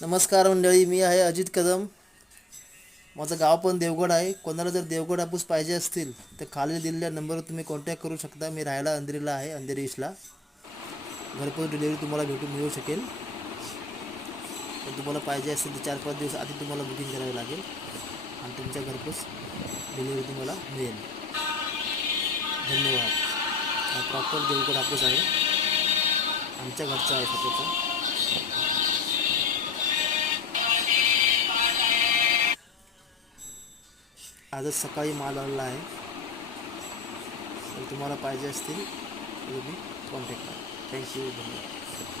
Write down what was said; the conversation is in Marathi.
नमस्कार मंडळी मी आहे अजित कदम. माझं गाव पण देवगड आहे. कोणाला जर देवगड हापूस पाहिजे असतील तर खाली दिलेल्या नंबरवर तुम्ही कॉन्टॅक्ट करू शकता. मी राहायला अंधेरीला आहे अंधेरी ईस्टला घरपोच डिलिव्हरी तुम्हाला भेटून मिळू शकेल. तर तुम्हाला पाहिजे असेल तर चार पाच दिवस आधी तुम्हाला बुकिंग करावी लागेल. आणि तुमच्या घरपोच डिलिव्हरी तुम्हाला मिळेल. धन्यवाद. प्रॉपर देवगड हापूस आहे. आमच्या घरचा आहे स्वतःचा. आजच सकाळी माल आणला आहे. तर तुम्हाला पाहिजे असतील तुम्ही कॉन्टॅक्ट करा. थँक्यू धन्यवाद.